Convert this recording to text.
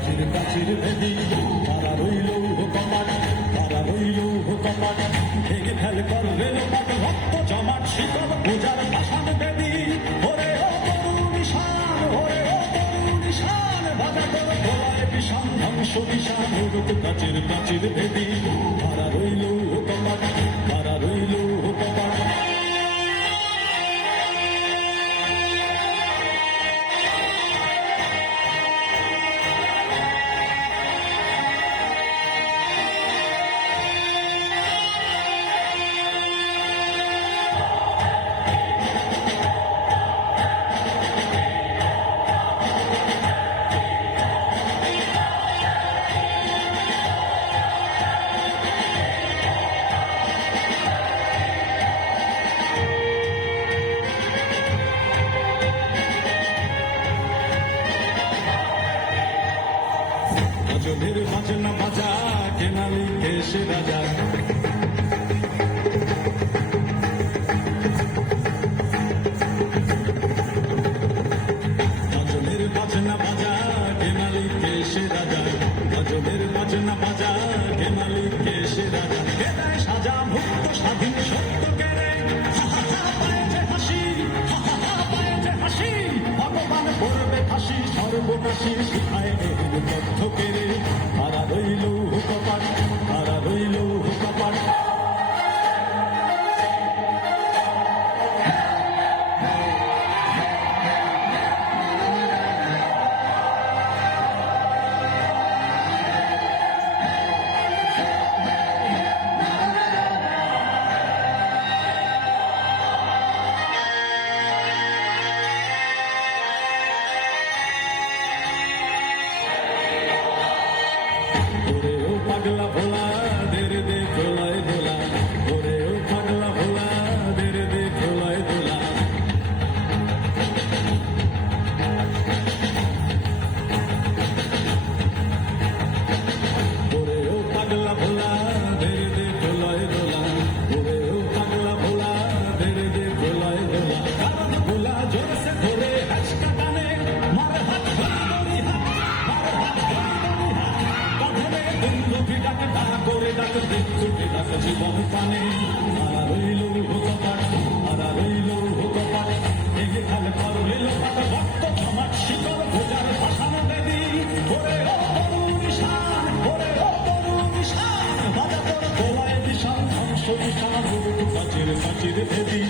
প্রাচীর প্রাচীর ভেদি তারা রইল কপাট, তারা রইল কপাট, ভেঙে ফেল করবে লোপাট, রক্ত জমাট শিকল পূজার পাষাণ বেদি। ওরে ও তরুণ ঈশান, ওরে ও তরুণ ঈশান, বাজা করে গোলায় বিষাণ ধ্বংস বিষাণ উড়ুক প্রাচীর প্রাচীর ভেদি তারা রইল কপাট, তারা রইল কপাট। গজলের বাজনা বাজা কেনালি দেশে রাজা, গজলের বাজনা বাজা কেনালি দেশে রাজা, গজলের বাজনা বাজা কেনালি দেশে রাজা। কেনায় সাজা মুক্ত স্বাধীন সত্য কেড়ে পায়েছে হাসি, পায়েছে হাসি, ভগবান করবে ফাঁসি সর্বনাশী শিখায় তথ্য কেড়ে তারা রইল কপাট, তারা রইল কপাট। পাগলা ভোলা দের দে খোলায় দোলা, ওরে ও পাগলা ভোলা দের দে খোলায় দোলা। ওরে ও পাগলা ভোলা দের দে খোলায় দোলা, ওরে ও পাগলা ভোলা দের দে খোলায় দোলা। কারণ ভোলা জোরসে ধরে হাসকা টানে মার হাত ধরি হাত, মার হাত ধরি হাত, কাঁধে বন্ধু ডাকে তারা করে ডাকে দেখতে ডাকে জীবন পানে। তারা রইল কপাট, তারা রইল কপাট, ভেঙে ফেল করবে লোপাট, রক্ত জমাট শিকল পূজার পাষাণ বেদি। ওরে ও তরুণ ঈশান, ওরে ও তরুণ ঈশান, বাজা তোর গোলায় বিষাণ ধ্বংস বিষাণ উড়ুক প্রাচীর প্রাচীর ভেদি।